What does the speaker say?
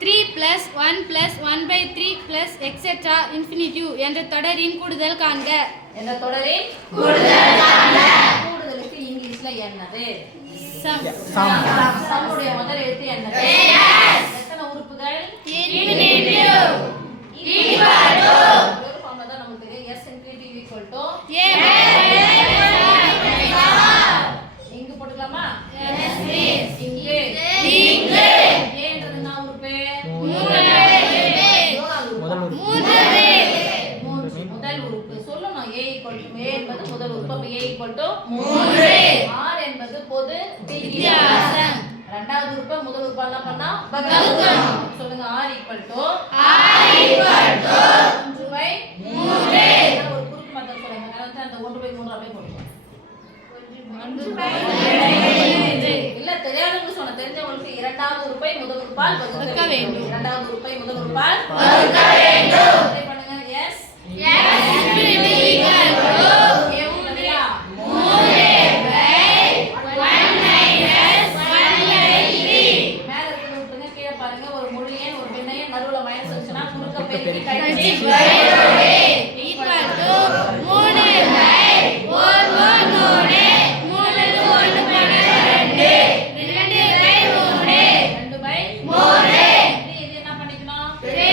Three plus one plus one by three plus etcetera infinitive என்ற தொடரின் கூடுதல் காண்க. என்ற தொடரின் கூடுதலுக்கு இங்கிலீஷ்ல என்னது? சம். சம்முடைய முதல் எழுத்து என்னது? முதல் உறுப்பு. மூன்றாவது மூன்று முதல் உறுப்பு சொல்லணும் a equal to a என்பது முதல் உறுப்பு அப்ப a equal to மூன்று. r என்பது பொது வித்தியாசம். ரெண்டாவது உறுப்பை முதல் உறுப்பா என்ன பண்ணா வகுக்கணும். சொல்லுங்க R equal to R equal to மூன்று by மூன்று. ஒரு குறுக்கு மெத்தட் சொல்லுங்க அதாவது அந்த ஒன்று பை மூன்று அப்படியே போட்டுக்கலாம் இல்ல தெரியாதவங்க சொன்ன தெரிஞ்சவங்களுக்கு இரண்டாவது உறுப்பை முதல் உறுப்பால் வகுக்க வேண்டும். இரண்டாவது உறுப்பை முதல் உறுப்பால் வகுக்க வேண்டும். பண்ணுங்க. எஸ். மேல விட்டுருங்க. கீழே பாருங்க. ஒரு முழு எண் ஒரு நடுவுல மைனஸ் குறுக்க பெருக்கி கழிச்சு tres.